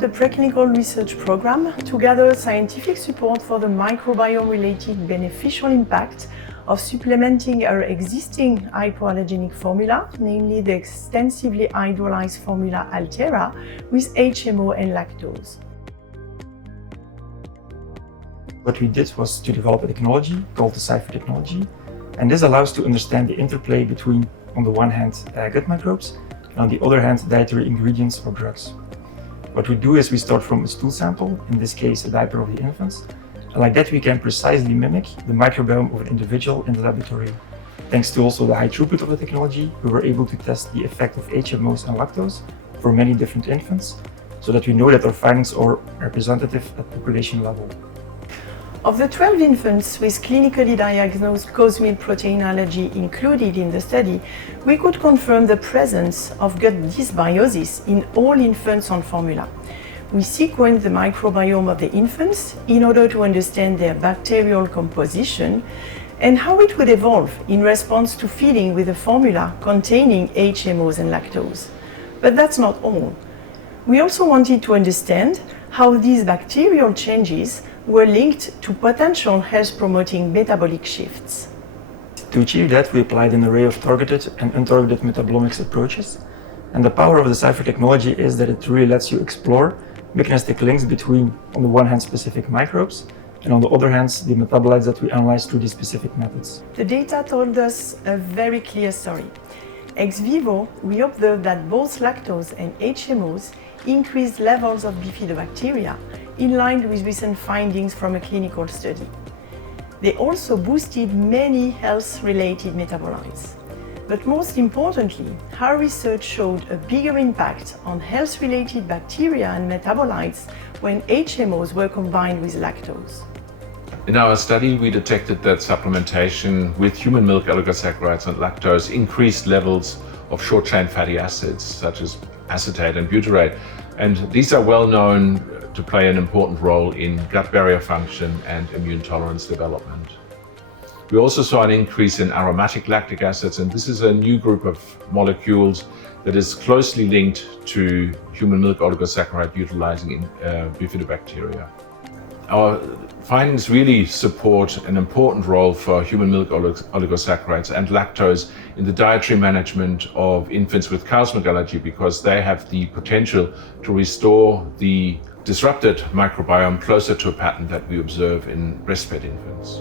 developed a preclinical research program to gather scientific support for the microbiome-related beneficial impact of supplementing our existing hypoallergenic formula, namely the extensively hydrolysed formula Altera, with HMO and lactose. What we did was to develop a technology called the SIFR technology, and this allows to understand the interplay between, on the one hand, gut microbes, and on the other hand, dietary ingredients or drugs. What we do is we start from a stool sample, in this case a diaper of the infants, and like that we can precisely mimic the microbiome of an individual in the laboratory. Thanks to also the high throughput of the technology, we were able to test the effect of HMOs and lactose for many different infants, so that we know that our findings are representative at population level. Of the 12 infants with clinically diagnosed cow's milk protein allergy included in the study, we could confirm the presence of gut dysbiosis in all infants on formula. We sequenced the microbiome of the infants in order to understand their bacterial composition and how it would evolve in response to feeding with a formula containing HMOs and lactose. But that's not all. We also wanted to understand how these bacterial changes were linked to potential health-promoting metabolic shifts. To achieve that, we applied an array of targeted and untargeted metabolomics approaches. And the power of the SIFR technology is that it really lets you explore mechanistic links between, on the one hand, specific microbes, and on the other hand, the metabolites that we analyze through these specific methods. The data told us a very clear story. Ex vivo, we observed that both lactose and HMOs increased levels of bifidobacteria in line with recent findings from a clinical study. They also boosted many health-related metabolites. But most importantly, our research showed a bigger impact on health-related bacteria and metabolites when HMOs were combined with lactose. In our study, we detected that supplementation with human milk oligosaccharides and lactose increased levels of short-chain fatty acids, such as acetate and butyrate. And these are well known to play an important role in gut barrier function and immune tolerance development. We also saw an increase in aromatic lactic acids, and this is a new group of molecules that is closely linked to human milk oligosaccharide utilizing bifidobacteria. Our findings really support an important role for human milk oligosaccharides and lactose in the dietary management of infants with cow's milk allergy, because they have the potential to restore the disrupted microbiome closer to a pattern that we observe in breastfed infants.